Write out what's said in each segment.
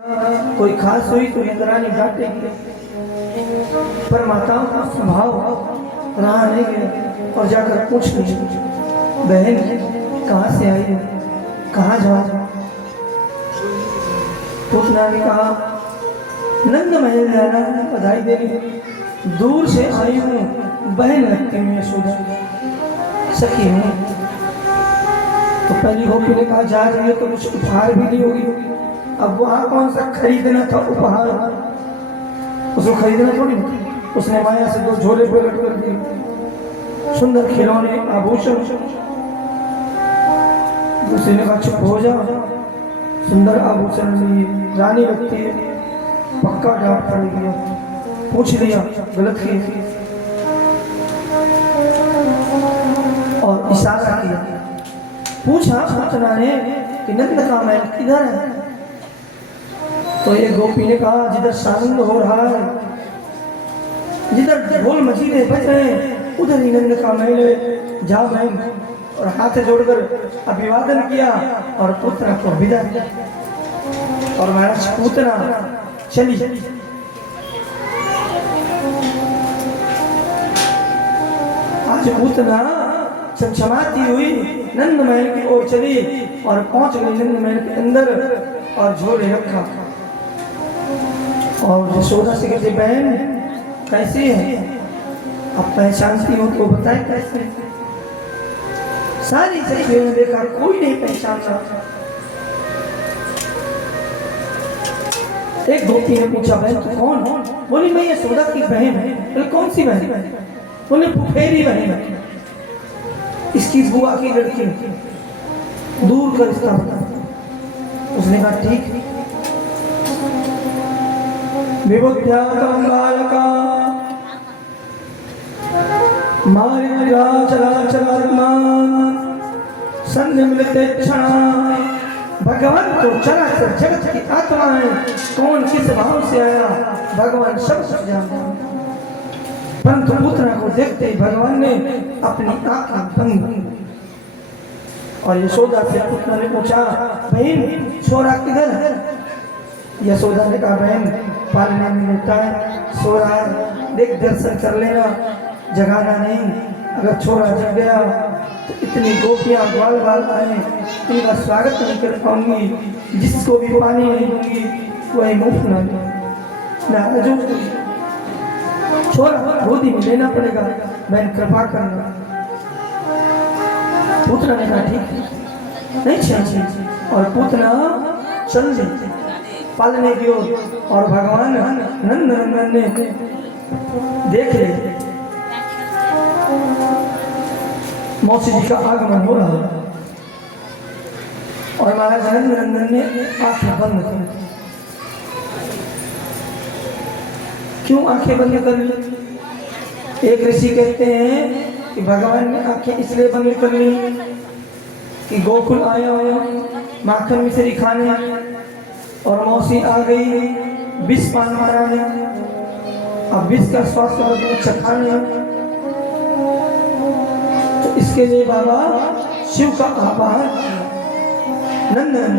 कोई खास हुई तो निगरानी डांटेगी, पर माताओं का स्वभाव रहा नहीं गया और जाकर पूछ ली, बहन कहाँ से आई हो, कहाँ जाओ? पूतना ने कहा नंद महल जाना है, बधाई देने दूर से आई हूँ, बहन लगती हूँ यशोदा, सखी हूँ। तो पहली गोपी ने कहा जा रही है तो कुछ उपहार भी दी होगी। अब वहाँ कौन सा खरीदना था उपहार, उसको खरीदना थोड़ी, उसने माया से दो झोले प्रकट कर दिए, सुंदर खिलौने आभूषण। दूसरे ने कहा चुप हो जा, सुंदर आभूषण लिए रानी लगती है, पक्का डांट पड़ेगी। पूछ लिया गलत किया और इशारा किया, पूछा पूतना ने कि नंद का महल किधर है? तो ये गोपी ने कहा जिधर सानंद हो रहा है, जिधर ढोल मजीरे बज रहे हैं, उधर ही नंद का महल है, जा बहन। और हाथ जोड़कर अभिवादन किया और पुत्र को विदा किया और महाराज पूतना चली। आज पूतना चमचमाती हुई नंद महल की ओर चली और पहुंच गई नंद महल के अंदर और झोले रखा और यशोदा से कहती बहन कैसी है, अब पहचानती हो तो बताए कैसे? सारी सखियों ने देखा कोई नहीं पहचानता। एक गोपी ने पूछा बहन तू कौन? बोली मैं यशोदा की बहन है। बोले कौन सी बहन? बोले फुफेरी बहन है, इसकी बुआ की लड़की, दूर का रिश्ता बता। उसने कहा ठीक। विबुद्ध्यातं बालका मारिद्रा चराचरात्मान सन्निमिलिते क्षणा। भगवान तो चराचर जगत की आत्मा है, कौन किस भाव से आया भगवान सब कुछ जानता है। परंतु पुतना को देखते ही भगवान ने अपनी आंखें बंद और यशोदा से पुतना ने पूछा बहन छोरा किधर है? यशोदा ने कहा बहन पालने में लेटा है, सो रहा है, देख दर्शन कर लेना, जगाना नहीं। अगर छोरा जग गया तो इतनी गोपियां ग्वाल बाल आए, इनका स्वागत नहीं कर पाऊंगी, जिसको भी पानी नहीं दूंगी वही मुफ्त ना जो छोरा गोदी में लेना पड़ेगा, बहन कृपा करना। पुतना ने कहा ठीक नहीं चाहिए और पुतना चल दी पालने की ओर और भगवान नंद नंदन ने देख ले मौसी जी का आगमन हो रहा है और महाराज नंद नंदन ने आंखें बंद कर ली। क्यों आंखें बंद कर ली? एक ऋषि कहते हैं कि भगवान ने आंखें इसलिए बंद कर ली कि गोकुल आया माखन मिश्री खाने और मौसी आ गई विष पान कराने, अब विष का स्वास्थ्य चखाने, तो इसके लिए बाबा शिव का आभार नंदन।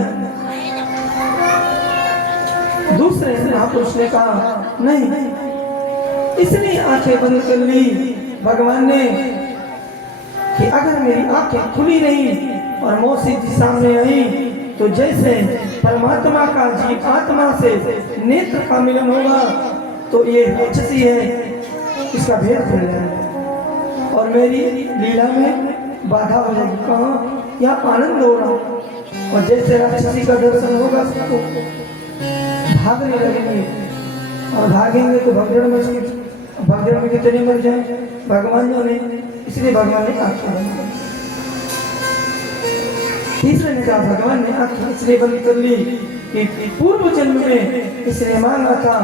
दूसरे महापुरुष ने कहा नहीं, इसलिए आंखें बंद कर ली भगवान ने कि अगर मेरी आंखें खुली नहीं और मौसी जी सामने आई तो जैसे परमात्मा का जीव आत्मा से नेत्र का मिलन होगा तो ये राक्षसी है, इसका भेद खुल जाएगा और मेरी लीला में बाधा हो जाएगी। कहाँ यहाँ आनंद हो रहा और जैसे राक्षसी का दर्शन होगा सबको भागने लगेंगे और भागेंगे तो भगदड़ में कितने मर जाए भगवान ने, इसलिए भगवान ने आंखें बंद। तीसरे ने कहा भगवान ने आंखें इसलिए बंद कर ली कि पूर्व जन्म में इसने मांगा था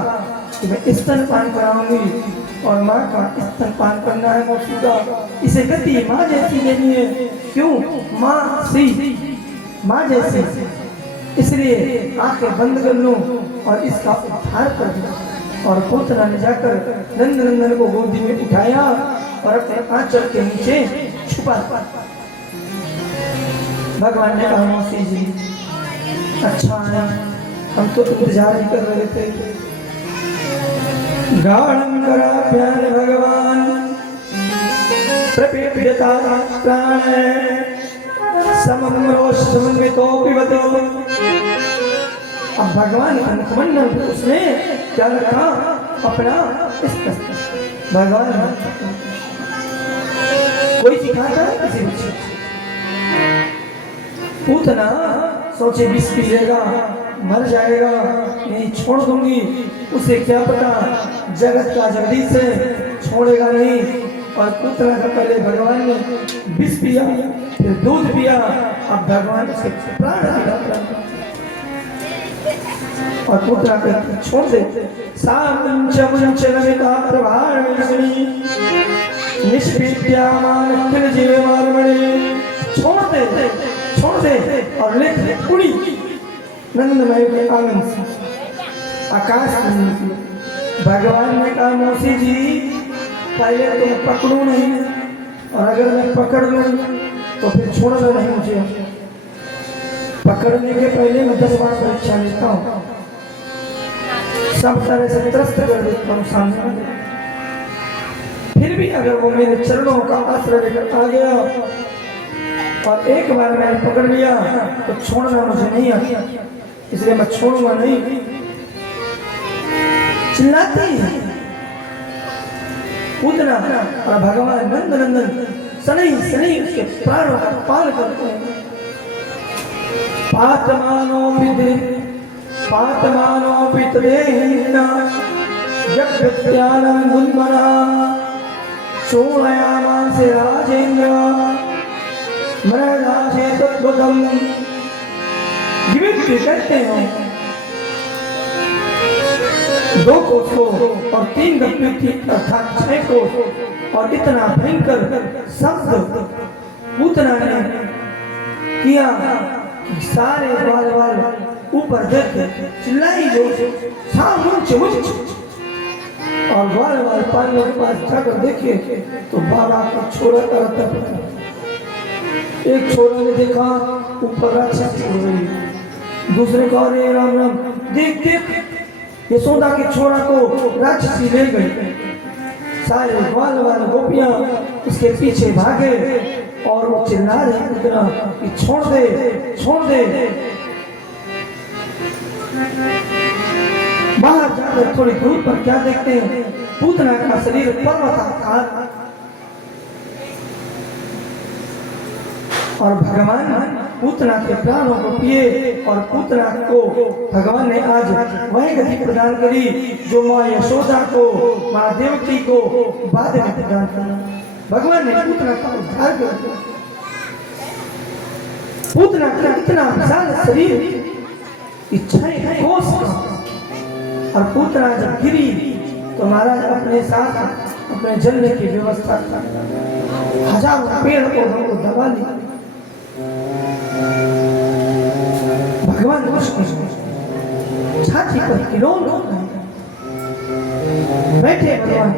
कि मैं स्तन पान कराऊंगी और माँ का स्तन पान करना है मौसी का, इसे गति माँ जैसी लेनी है। क्यों? माँ जैसी, इसलिए आंखें बंद कर लूं और इसका उद्धार कर दूं। और पुतना ने जाकर नंद नंदन को गोदी में उठाया और अपने आंचल के नीचे छुपा। भगवान ने कहा मौसी जी अच्छा है हम तो इंतजार ही कर रहे थे। गाढ़ं कराभ्यान भगवान प्रपीडता प्राण सममरोषमन्वितो पिबतो। अब भगवान अंकमंडल उसने क्या रखा अपना इस भगवान कोई सिखाता है किसी बच्चे पूतना सोचे विष पी लेगा मर जाएगा नहीं छोड़ दूंगी, उसे क्या पता जगत का जगदीश है छोड़ेगा नहीं। और पुतना का पहले भगवान ने विष पिया फिर दूध पिया, अब भगवान उसके प्राण दिया और पुतना को छोड़ दे। सामंचमंचलमिता प्रभाषणी निष्पीड्यामान किल जीवमार्मणे। छोड़ दे और लिख उड़ी नंदमय के आंगन से आकाश में। भगवान ने कहा मौसी जी पहले तुम पकड़ो नहीं, और अगर मैं पकड़ लूं तो फिर छोड़ना नहीं मुझे। पकड़ने के पहले मैं 10 बार परीक्षा लेता हूँ, सब तरह से त्रस्त कर देता हूँ सामने वाले। फिर भी अगर वो मेरे चरणों का आश्रय लेकर आ गया और एक बार मैंने पकड़ लिया तो छोड़ना मुझे नहीं आता, इसलिए मैं छोड़ूंगा नहीं। चिल्लाती है पूतना और भगवान नंद नंदन सनई उसके प्राणों का पाल करते हैं। पातमानो पितरेहिना जगत्यानं गुन्मना शोणयामासे राजेन्द्र मरणाशे तद्भुतम्। दिव्य कहते हैं 2 कोस को और 3 गप्पी थी अर्थात 6 कोस, और इतना भयंकर शब्द पूतना ने किया सारे बाल ऊपर देख चिल्लाई जो सामुंच और बाल पानी के पास जाकर देखे तो बाबा का छोरा करता था। एक छोरे ने देखा ऊपर राक्षस उड़ रही, दूसरे को अरे राम राम देख यशोदा के छोरा को राक्षसी ले गई। सारे बाल गोपियां उसके पीछे भागे और वो चिल्ला रहे पूतना कि छोड़ दे। बाहर जाकर थोड़ी दूर पर क्या देखते हैं, पूतना का शरीर पर्वताकार और भगवान पूतना के प्राणों को पिए। और पूतना को भगवान ने आज वह गति प्रदान करी जो माँ यशोदा को माँ देवकी को बाद में प्रदान करना। भगवान ने पूतना का उद्धार कर दिया। पूतना का इतना विशाल शरीर इच्छाएं कोस का, और पूतना जब गिरी तो महाराज अपने साथ अपने जलने की व्यवस्था कर हजारों पेड़ पौधों को दबा लिया। भगवान छाती पर किरोन बैठे भगवान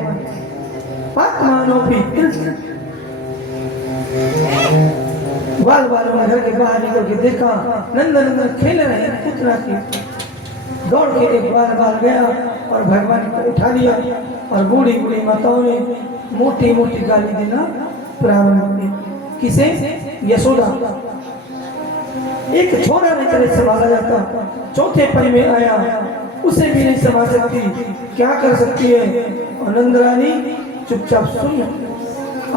पात्मानों भी बाल घर के बाहर निकल के देखा नंदन खेल रहे हैं पुतना की। दौड़ के एक बाल गया और भगवान को उठा लिया और बूढ़ी माताओं ने मोटी गाली देना प्रारंभ की। किसे? यशोदा। एक छोरा नहीं तरह संभाला जाता, चौथे पल में आया उसे भी नहीं संभाल सकती, क्या कर सकती है? और नंद रानी चुपचाप सुन।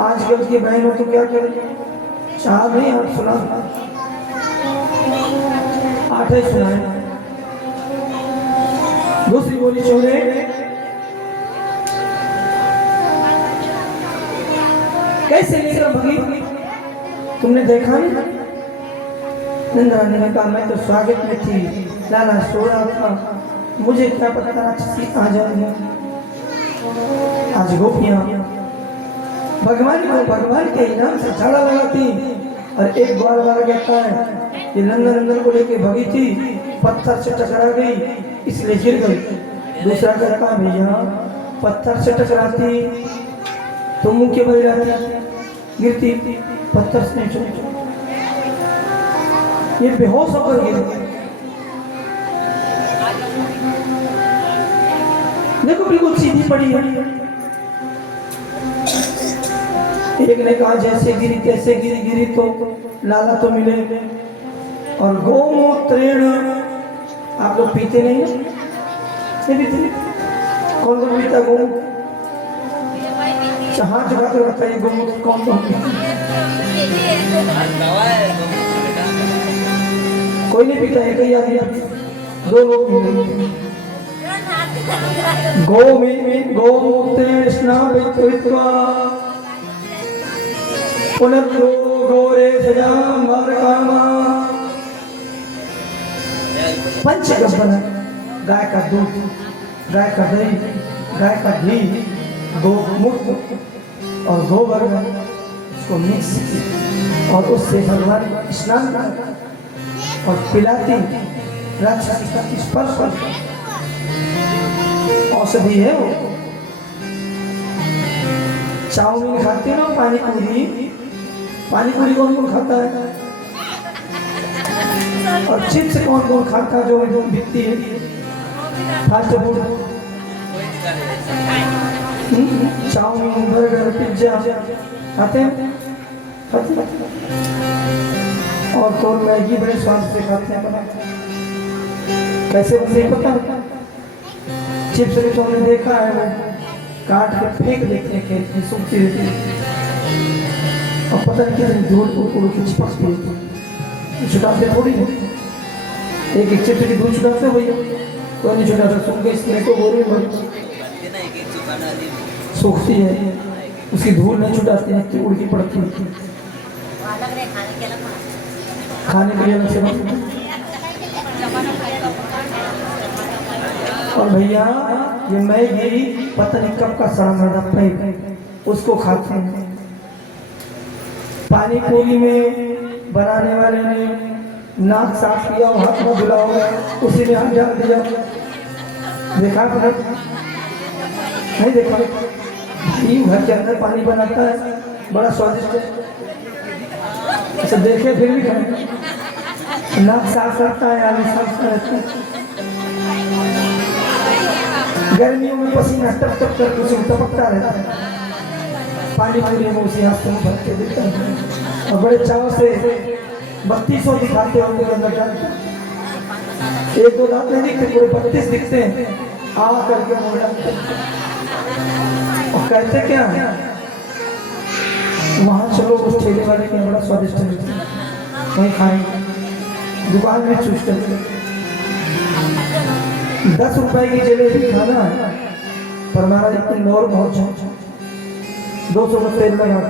आजकल की बहनों तो क्या करें, चाह नहीं आप सुना 8 सुनाए। दूसरी बोली छोड़े कैसे लेकर भगी, तुमने देखा नहीं? नंद रानी ने कहा मैं तो स्वागत में थी, लाला सो रहा था, मुझे क्या पता राक्षसी आ जाएगी। आज गोपियां भगवान के इनाम से झाड़ा लगाती और एक बार कहता है कि नंदन को लेके भगी थी, पत्थर से टकरा गई इसलिए गिर गई। दूसरा कहता भैया पत्थर से टकराती तो मुंह के बल जाती, गिरती पत्थर से नहीं, ये बेहोश होकर गिर। देखो बिल्कुल सीधी पड़ी है। एक ने कहा जैसे गिरी तैसे गिरी, गिरी तो लाला तो मिले। और गोमूत्रेण, आप लोग पीते नहीं ना? नहीं पीते? कौन कौन पीता गोमूत्र? हाथ जगह कर बताइए, गोमूत्र कौन कौन पीता? कोई नहीं पीता है, कहीं आदमी, दो लोग पीते। गोमूत्रेण स्नात्वा पुनर्गोरे सजामार्कामा। पंचगव्य, गाय का दूध, गाय का दही, गाय का घी, गोमूत्र और गोबर उसको मिक्स और उससे भगवान स्नान करता और पिलाती राक्षसी का स्पर्श करता। औषधि है वो। चाउमीन खाते हो ना, पानी पूरी, पानी पूरी कौन कौन खाता है? और चिप्स कौन कौन खाता है? जो एकदम बिकती है fast food, chowmein, burger, pizza खाते हैं? और तो मैगी बड़े स्वाद से खाते हैं। कैसे बनते पता? चिप्स भी तो हमने देखा है, वो काट के फेंक देते हैं खेत में, सूखती रहती है और पता नहीं कितनी धूल उड़ के चिपकती है। छुटाते थोड़ी है, एक एक चिप्स की धूल छुटाते हैं भैया, कोई नहीं छुटाता, सूख गई इसमें तो बोरी में सूखती है, उसकी धूल नहीं छुटाती है, उड़ के पड़ती है। खाने के लिए अलग से बनती है। और भैया ये मैगी पता नहीं कब का सड़ा मरदा फेंक, उसको खाते हैं। पानी पूरी में बनाने वाले ने नाक साफ किया, हाथ में धुला होगा, उसी में हाथ डाल दिया। देखा नहीं देखा? घर के अंदर पानी बनाता है, बड़ा स्वादिष्ट है। अच्छा देखे फिर भी खाए। नाक साफ करता है, आलू साफ करता है। गर्मियों में पसीना टप टप कर उसे टपकता रहता है, पानी पूरी में उसी हाथ में भर के देता है और बड़े चाव से 3200 दिखाते हैं उनके अंदर जाते। एक दो दांत नहीं दिखते, पूरे 32 दिखते हैं। आ करके बोल जाते और कहते क्या है, वहाँ चलो उस ठेले वाले के बड़ा स्वादिष्ट है, वहीं खाएंगे, दुकान में चूस करके। 10 रुपए की जलेबी खाना है पर हमारा इंदौर बहुत 200 का तेल लगा,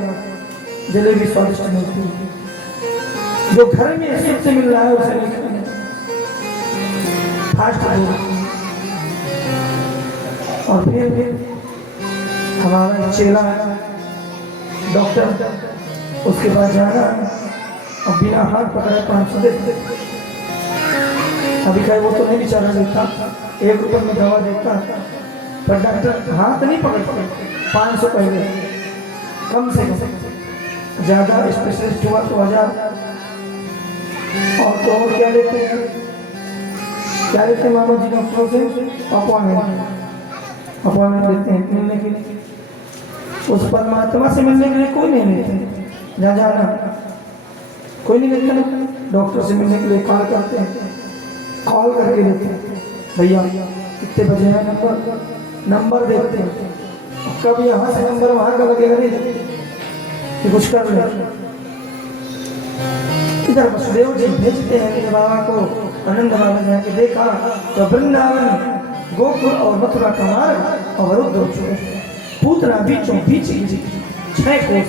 जलेबी स्वादिष्ट नहीं होती। जो घर में शुद्ध से मिल रहा है उसे नहीं खाना, फास्ट फूड। और फिर हमारा चेला डॉक्टर, उसके पास जाना और बिना हाथ पकड़े 500 देते। अभी कहीं वो तो नहीं बेचारा देता, 1 रुपये में दवा देता, पर डॉक्टर हाथ नहीं पकड़ते। 500 पहले कम से कम, ज़्यादा स्पेशलिस्ट हुआ तो 1000। और तो और क्या लेते हैं, क्या लेते हैं मामा जी डॉक्टरों से? अपॉइंटमेंट लेते हैं मिलने के लिए। उस परमात्मा से मिलने के लिए कोई नहीं लेते, जा जाना कोई नहीं लेता ना। डॉक्टर से मिलने के लिए कॉल करते हैं, कॉल करके लेते हैं, भैया कितने बजे है, नंबर देते हैं। कब यहाँ से नंबर वहाँ का लगेगा नहीं कि कुछ कर ले। इधर वसुदेव जी भेजते हैं मेरे बाबा को। आनंद बाबा जाके देखा तो वृंदावन, गोकुल और मथुरा का मार्ग अवरुद्ध, पूतना बीचों बीच 6 कोस,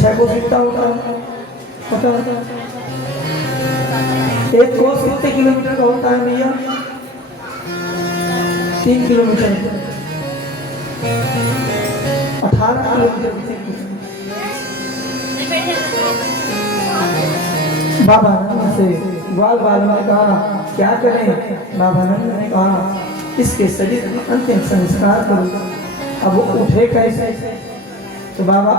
6 कोस कितना होता है पता होता है? 1 कोस कितने किलोमीटर का होता है भैया? 3 किलोमीटर, 18 किलोमीटर। बाबा नंद से ग्वाल बाल ने कहा क्या करें? बाबा नंद ने कहा इसके शरीर में अंतिम संस्कार करो। अब वो उठे कैसे? तो बाबा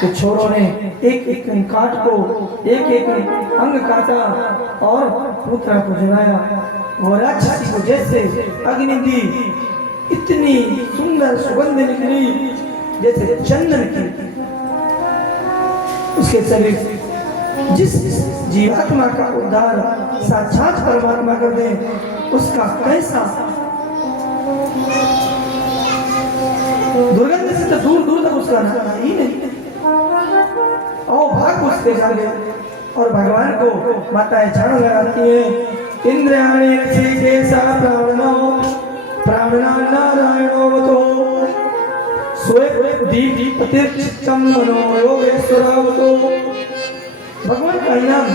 के छोरों ने एक एक काट को, एक एक अंग काटा और पुत्र को जलाया। वो राक्षसी को जैसे अग्नि दी, इतनी सुंदर सुगंध निकली जैसे चंदन की। उसके शरीर जिस जीवात्मा का उद्धार साक्षात परमात्मा कर दे उसका कैसा दुर्गंध से तो दूर दूर तक उसका नाम ही नहीं। और भाग उसके जागे और भगवान को माताएं झाड़ू लगाती है। इंद्रियाणि केसा प्राणो प्राणना नारायणोवतो स्वे दीप प्रतिष्ठम मनो योगेश्वरावतो। भगवान का इनाम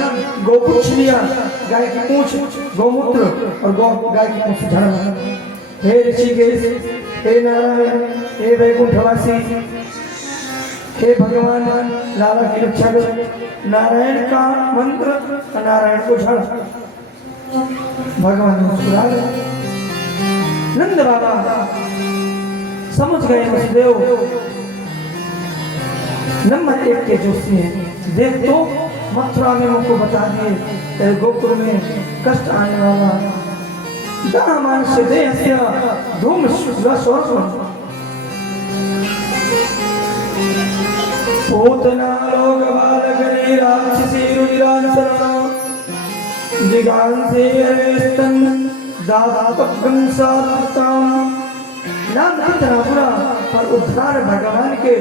गोपुच्छ लिया, गाय की पूंछ, गोमूत्र और गाय की पूंछ झाड़ना। हे ऋषिकेश, हे नारायण, हे वैकुंठवासी, हे भगवान लाला की रक्षा करो। नारायण का मंत्र, नारायण को झाड़। भगवान मुस्कुरा गए। नंद बाबा समझ गए वसुदेव नंबर 1 के जोशी हैं। देख तो मथुरा में मुझको बता दिए गोकुल में कष्ट आने वाला दामान से देहस्य धूम स्वस्वर पूतना लोक बालकनी राक्षसी रुधिरांसना जिगांसे अरेस्तन दातकं सात्ताम। नाम कितना बुरा पर उद्धार भगवान के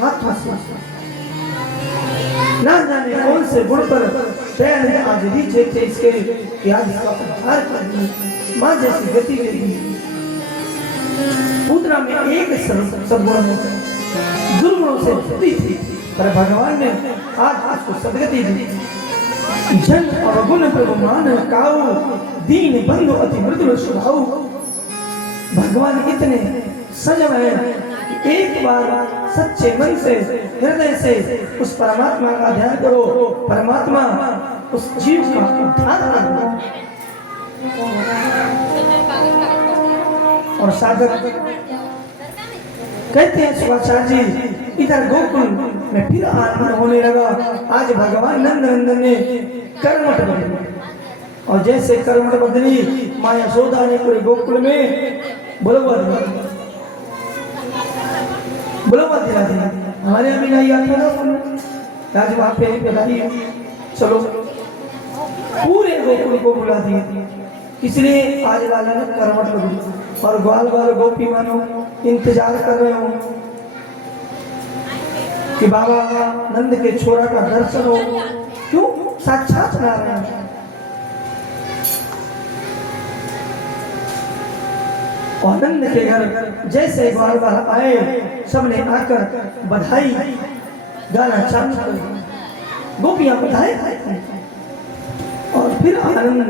हाथों से। ना जाने कौन से गुण पर पैर में आज नीचे थे इसके कि आज इसका उद्धार करनी माँ जैसी गति देगी। पूतना में एक सद्गुण में दुर्गुणों से भरी थी पर भगवान ने आज उसको सदगति दी। जन अवगुण प्रभु मान काऊ दीन बंधु अति मृदुल स्वभाव। भगवान इतने सजग हैं कि एक बार सच्चे मन से हृदय से उस परमात्मा का ध्यान करो, परमात्मा उस जीव का उद्धार कर दो। और साधक कहते हैं सुभाषाचार्य जी इधर गोकुल में फिर आनंद होने लगा। आज भगवान नंद नंदन ने कर्मठ बदली और जैसे कर्मठ बदली माँ यशोदा ने पूरे गोकुल में बुलवा दिला दिया। हमारे यहाँ भी नहीं आता ना आज वहाँ पे बधाई चलो पूरे गोकुल को बुला दिए। इसलिए आज लाला ने कर्मठ बदली और ग्वाल ग्वाल गोपी मानो इंतजार कर रहे हो कि बाबा नंद के छोरा का दर्शन हो। क्यों? साक्षात नारायण। और नंद के घर जैसे ग्वाल ग्वाल आए सबने आकर बधाई गाना चालू कर दिया। गोपियां बधाई और फिर आनंद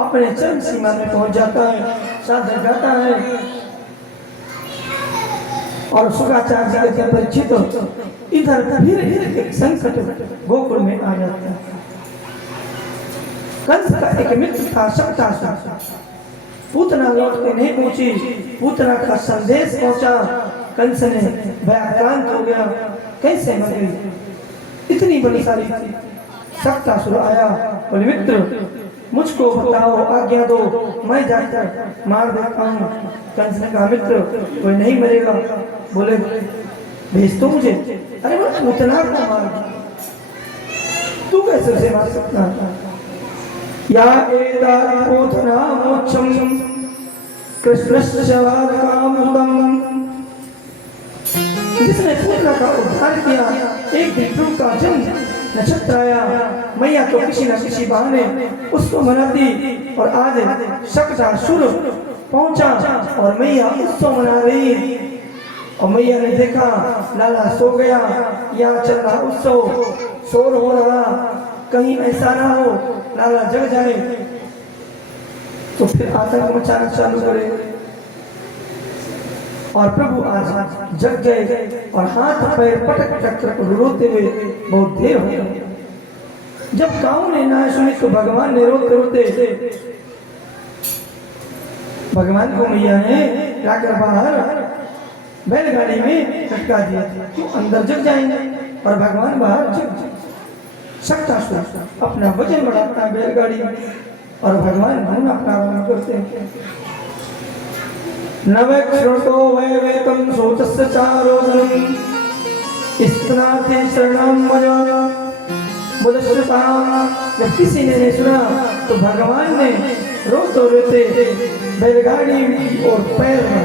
अपने चरम सीमा में पहुंच जाता है। साधक गाता है और शुक्राचार्य जी के परिचित इधर फिर एक संकट गोकुल में आ जाता है। कंस का एक मित्र था शक्तासुर। पूतना लौट के नहीं पहुंची। पूतना का संदेश पहुंचा। कंस ने भयाक्रांत हो गया, कैसे मर गई? इतनी बलशाली थी। शक्तासुर आया, बोले मित्र मुझको बताओ, आज्ञा दो, मैं जाकर मार देता हूँ। कंस ने कहा मित्र कोई नहीं मरेगा। बोले भेज तो मुझे। अरे बोले पूतना को मार, तू कैसे उसे मार सकता है? या एता पूतना मोक्षम कृष्णस्य वादकामृतम। जिसने पूतना का उद्धार किया, एक दिन प्रभु का जन्म नक्षत्र आया, मैया तो किसी न किसी बहाने उसको मनाती और आज शक्तासुर पहुंचा और मैया उसको मना रही। और मैया ने देखा लाला सो गया, यहाँ चल रहा उत्सव, शोर हो रहा, कहीं ऐसा ना हो लाला जग जाए तो फिर आतंक मचाना चालू करे। और प्रभु आज जग गए और हाथ पैर पटक पटक कर रोते हुए बहुत देर हो गया। जब गाँव ने ना सुनी तो भगवान ने रोते रोते भगवान को मैया ने लाकर बाहर बैलगाड़ी में लटका दिया। क्यों? अंदर जग जाएंगे और भगवान बाहर जग। शक्तासुर अपना वजन बढ़ाता है बैलगाड़ी में और भगवान धूना प्रारंभ करते हैं। नवक्षृतो वैवेतं सोचस्य चारोदनम् इस्तनाथे शरणं मया बुधश्रुता। जब किसी ने नहीं सुना तो भगवान ने रोते रोते बैलगाड़ी और पैर में,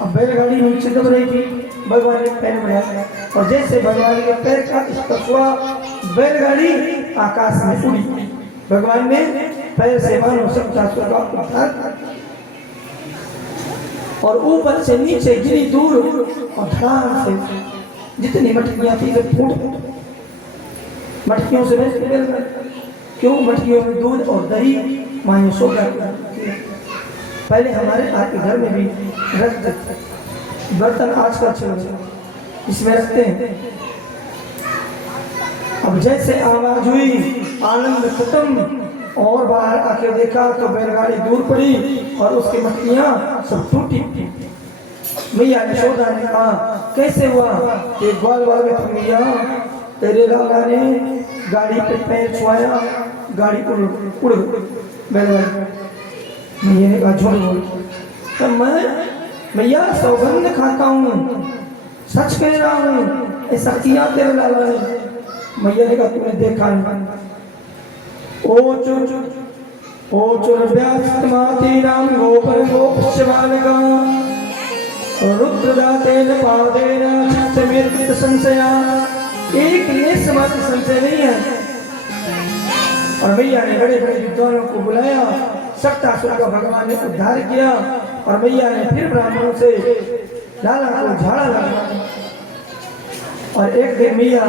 अब बैलगाड़ी नीचे दब रही थी, भगवान ने पैर बढ़ाया और जैसे भगवान के पैर का स्पर्श हुआ बैलगाड़ी आकाश में उड़ी। भगवान ने पैर से मानो सब शास्त्रों का उद्धार कर और ऊपर से नीचे गिरी दूर और धड़ाम से जितनी मटकियां थी सब फूट मटकियों से क्यों मटकियों में दूध और दही माँ यशोदा पहले हमारे आपके घर में भी रखते बर्तन आजकल चल रहे इसमें रखते हैं। अब जैसे आवाज हुई आनंद खत्म और बाहर आके देखा तो बैलगाड़ी दूर पड़ी और उसकी मटकियां सब टूटी। मैया यशोदा ने कहा कैसे हुआ? एक ग्वाल वाले मैया तेरे लाला ने गाड़ी पे पैर छुआया, गाड़ी उड़ बैलगाड़ी। मैया ने कहा झूठ बोल। तो मैं मैया सौगंध खाता हूँ, सच कह रहा हूँ, ऐसा किया तेरे लाला ने। मैया ने कहा तूने देखा नहीं। ओ चुर व्यास्तमाती राम गोपर गोपस्य बालका रुद्रदातेन पादेन चित्तमेत संशया। एक लेश मात्र संशय नहीं है। और मैया ने बड़े बड़े विद्वानों को बुलाया, शक्तासुर का भगवान ने उद्धार किया और मैया ने फिर ब्राह्मणों से लाला को झाड़ा लगा। और एक दिन मैया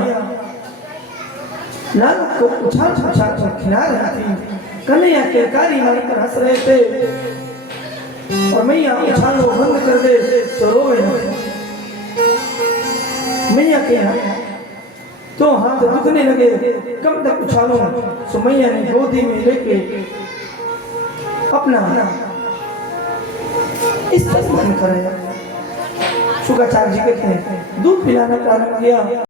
लाला को उछाल उछाल कर खिला रही थी। कन्हैया किलकारी मारकर हंस रहे थे और मैया उछालो बंद कर दे तो रोए न। मैया के तो हाथ दुखने लगे, कब तक उछालो? तो मैया ने गोदी में लेके अपना इस तरह मन कराया। शुक्राचार्य जी कहते हैं दूध पिलाना प्रारंभ किया।